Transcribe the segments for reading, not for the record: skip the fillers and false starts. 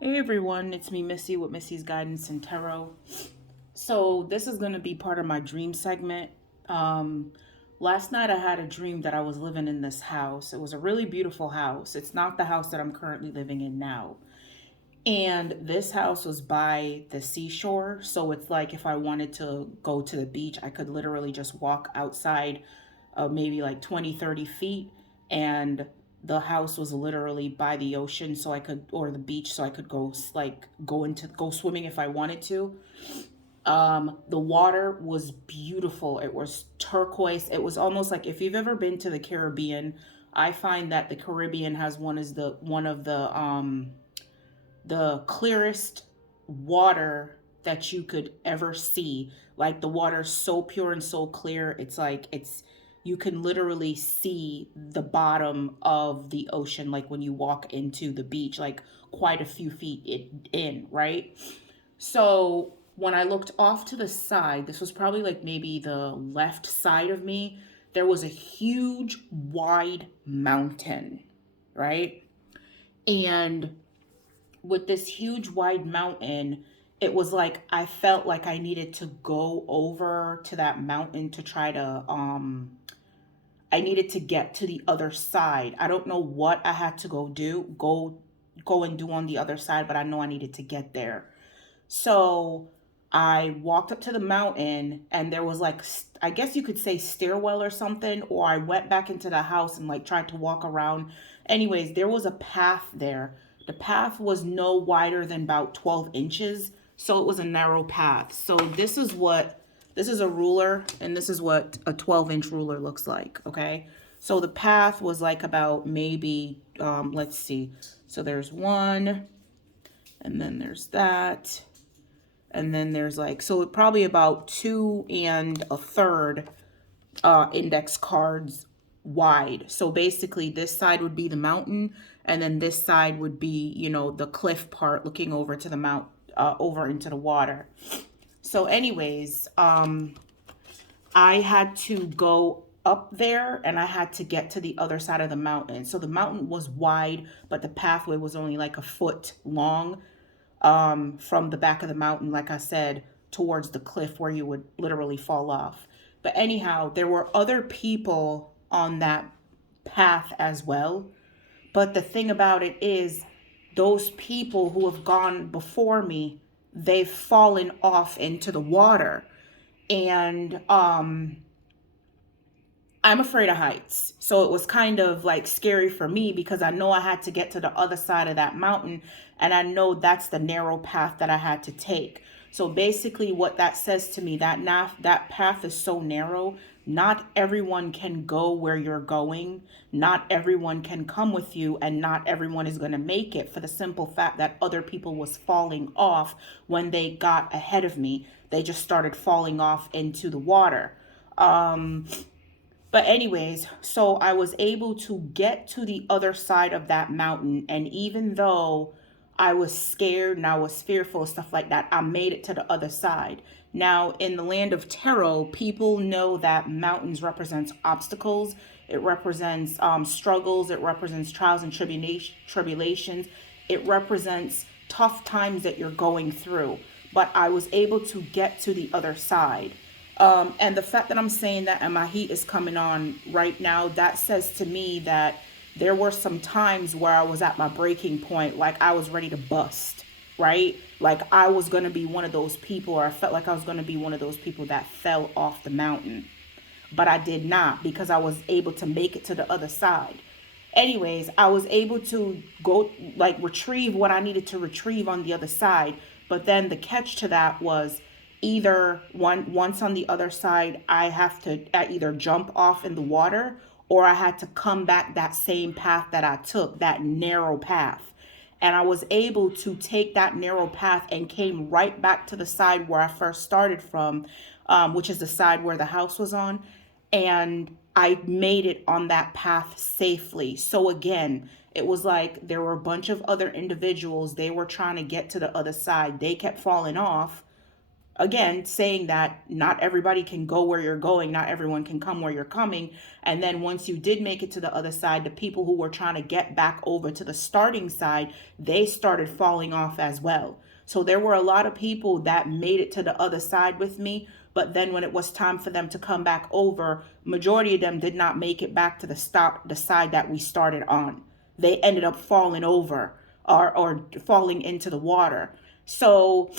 Hey everyone, it's me, Missy, with Missy's Guidance and Tarot. So, this is going to be part of my dream segment. Um, Last night I had a dream that I was living in this house. It was a really beautiful house. It's not the house that I'm currently living in now. And this house was by the seashore. So, it's like if I wanted to go to the beach, I could literally just walk outside maybe like 20, 30 feet. And the house was literally by the ocean, so I could, or the beach, so I could go go swimming if I wanted to. The water was beautiful. It was turquoise. It was almost like if you've ever been to the Caribbean, I find that the Caribbean has one of the clearest water that you could ever see. Like the water's so pure and so clear. It's like you can literally see the bottom of the ocean like when you walk into the beach, like quite a few feet in, right? So when I looked off to the side, this was probably like maybe the left side of me, there was a huge wide mountain, right? And with this huge wide mountain, it was like I felt like I needed to go over to that mountain to try to I needed to get to the other side. I don't know what I had to go and do on the other side, but I know I needed to get there. So I walked up to the mountain and there was like, I guess you could say stairwell or something, or I went back into the house and like tried to walk around. Anyways, there was a path there. The path was no wider than about 12 inches. So it was a narrow path. So this is a ruler and this is what a 12-inch ruler looks like. Okay. So the path was like about maybe, let's see. So there's one and then there's that and then there's like so probably about two and a third index cards wide. So basically this side would be the mountain and then this side would be, you know, the cliff part looking over to the mount over into the water. So anyways, I had to go up there and I had to get to the other side of the mountain. So the mountain was wide, but the pathway was only like a foot long, from the back of the mountain, like I said, towards the cliff where you would literally fall off. But anyhow, there were other people on that path as well. But the thing about it is, those people who have gone before me, they've fallen off into the water. And I'm afraid of heights. So it was kind of like scary for me because I know I had to get to the other side of that mountain and I know that's the narrow path that I had to take. So basically what that says to me, that path is so narrow, not everyone can go where you're going. Not everyone can come with you and not everyone is going to make it for the simple fact that other people was falling off when they got ahead of me. They just started falling off into the water. Um but anyways, so I was able to get to the other side of that mountain, and even though I was scared and I was fearful, stuff like that, I made it to the other side. Now, in the land of tarot, people know that mountains represents obstacles. It represents struggles. It represents trials and tribulations. It represents tough times that you're going through. But I was able to get to the other side. And the fact that I'm saying that and my heat is coming on right now, that says to me that there were some times where I was at my breaking point, like I was ready to bust, right? Like I was going to be one of those people, or I felt like I was going to be one of those people that fell off the mountain. But I did not because I was able to make it to the other side. Anyways, I was able to go like retrieve what I needed to retrieve on the other side. But then the catch to that was either once on the other side, I have to either jump off in the water or I had to come back that same path that I took, that narrow path. And I was able to take that narrow path and came right back to the side where I first started from, which is the side where the house was on. And I made it on that path safely. So again, it was like there were a bunch of other individuals. They were trying to get to the other side. They kept falling off. again, saying that not everybody can go where you're going, not everyone can come where you're coming. And then once you did make it to the other side, the people who were trying to get back over to the starting side, they started falling off as well. So there were a lot of people that made it to the other side with me, but then when it was time for them to come back over, majority of them did not make it back to the side that we started on. They ended up falling over, or falling into the water. So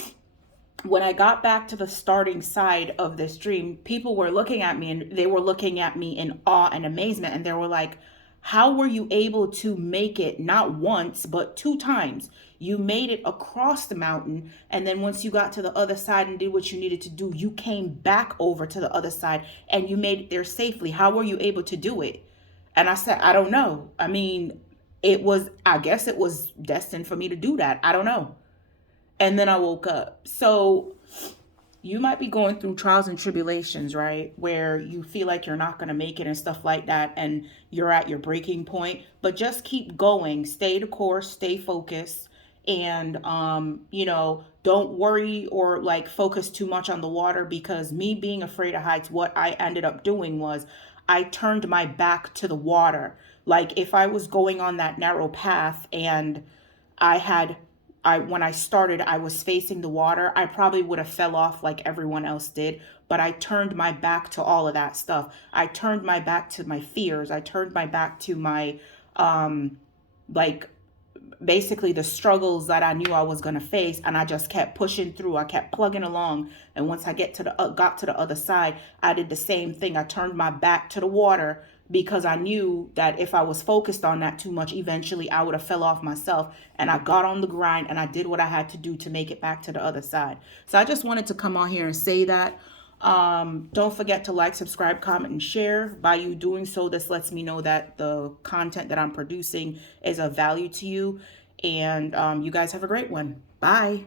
when I got back to the starting side of this dream, people were looking at me, and they were looking at me in awe and amazement. And they were like, how were you able to make it not once, but 2 times? You made it across the mountain. And then once you got to the other side and did what you needed to do, you came back over to the other side and you made it there safely. How were you able to do it? And I said, I don't know. I mean, I guess it was destined for me to do that. I don't know. And then I woke up. So you might be going through trials and tribulations, right? Where you feel like you're not going to make it and stuff like that, and you're at your breaking point. But just keep going, stay the course, stay focused, and don't worry or like focus too much on the water, because me being afraid of heights, what I ended up doing was I turned my back to the water. Like if I was going on that narrow path and I had when I started, I was facing the water, I probably would have fell off like everyone else did. But I turned my back to all of that stuff. I turned my back to my fears. I turned my back to my like basically the struggles that I knew I was going to face, and I just kept pushing through. I kept plugging along, and once I got to the other side, I did the same thing. I turned my back to the water because I knew that if I was focused on that too much, eventually I would have fell off myself. And I got on the grind and I did what I had to do to make it back to the other side. So I just wanted to come on here and say that. Don't forget to like, subscribe, comment, and share. By you doing so, this lets me know that the content that I'm producing is of value to you. And you guys have a great one. Bye.